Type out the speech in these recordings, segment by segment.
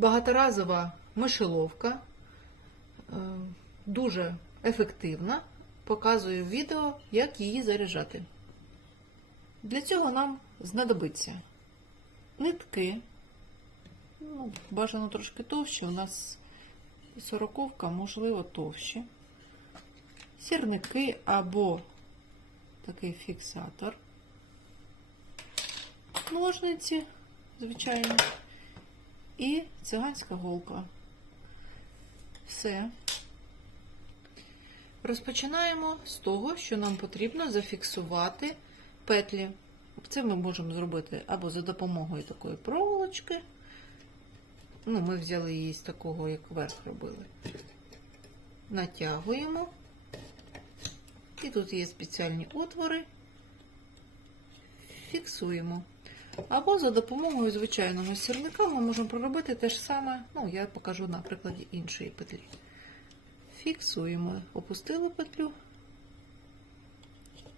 багаторазова мишеловка, е, дуже ефективна. Показую в відео, як її заряджати. Для цього нам знадобиться нитки, ну, бажано трошки товщі, у нас сороковка, можливо, товщі, сірники або такий фіксатор, ножниці, звичайно, і циганська голка. Все. Розпочинаємо з того, що нам потрібно зафіксувати петлі. Це ми можемо зробити або за допомогою такої проволочки. Ну, ми взяли її з такого, як верх робили. Натягуємо. І тут є спеціальні отвори. Фіксуємо. Або за допомогою звичайного сірника ми можемо проробити те ж саме. Ну, я покажу на прикладі іншої петлі. Фіксуємо. Опустили петлю,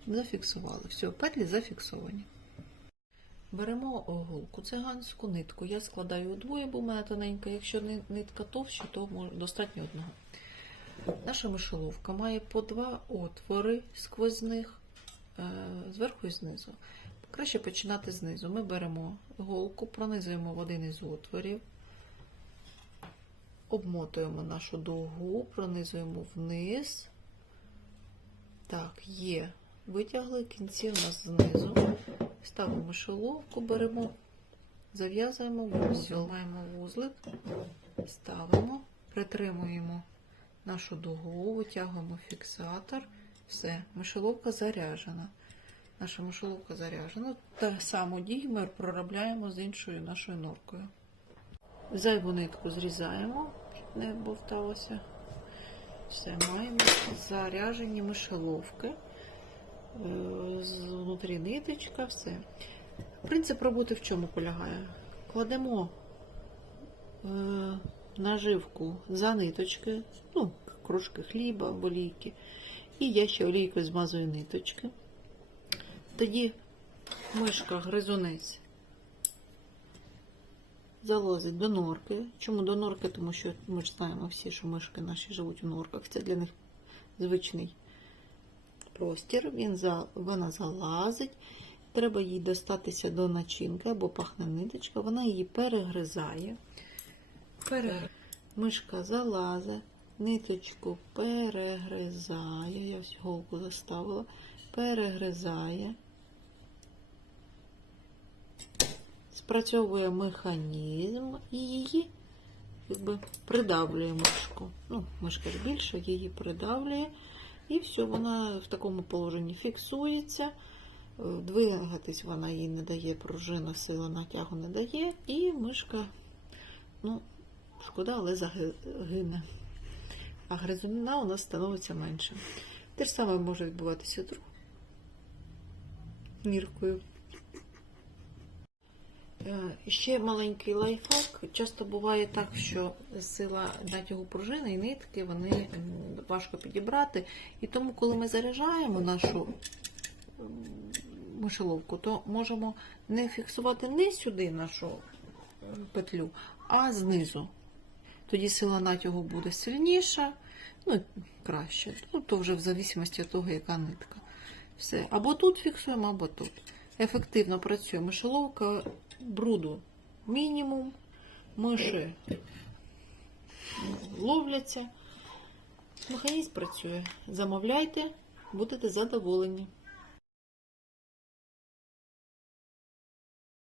зафіксували. Все, петлі зафіксовані. Беремо голку циганську нитку. Я складаю удвоє, бо в мене тоненька. Якщо нитка товща, то достатньо одного. Наша мишеловка має по два отвори сквозних зверху і знизу. Краще починати знизу. Ми беремо голку, пронизуємо в один із отворів, обмотуємо нашу дугу, пронизуємо вниз. Так, є. Витягли кінці у нас знизу. Ставимо мишоловку, беремо, зав'язуємо вузол. Маємо вузлик, ставимо, притримуємо нашу дугу, витягуємо фіксатор. Все, мишоловка заряджена. Наша мишоловка заряджена. Та саму дію ми проробляємо з іншою нашою норкою. Зайву нитку зрізаємо, щоб не бовталося. Все, маємо заряжені мишеловки. Е, Внутрі ниточка, все. Принцип роботи в чому полягає? Кладемо е, наживку за ниточки, ну, кружки хліба або олійки. І я ще олійкою змазую ниточки. Тоді мишка гризунець залазить до норки. Чому до норки? Тому що ми ж знаємо всі, що мишки наші живуть в норках. Це для них звичний простір. Він за, вона залазить. Треба їй достатися до начинки або пахне ниточка. Вона її перегризає. Перегр... Мишка залазить, ниточку перегризає. Я ось голку заставила. Перегризає. Спрацьовує механізм її якби придавлює мишку. Ну, мишка ж більше, її придавлює. І все, вона в такому положенні фіксується. Е, Двигатись вона їй не дає, пружина, сила натягу не дає, і мишка, ну, шкода, але загине. А гризунина у нас становиться менше. Те ж саме може відбуватися друг. Ніркою. Е, Ще маленький лайфхак. Часто буває так, що сила натягу пружини і нитки вони важко підібрати. І тому, коли ми заряджаємо нашу мишеловку, то можемо не фіксувати не сюди нашу петлю, а знизу. Тоді сила натягу буде сильніша, ну краще. Ну, то вже в зависимості від того, яка нитка. Все. Або тут фіксуємо, або тут. Ефективно працює мишеловка, бруду мінімум, миші ловляться. Механізм працює. Замовляйте, будете задоволені.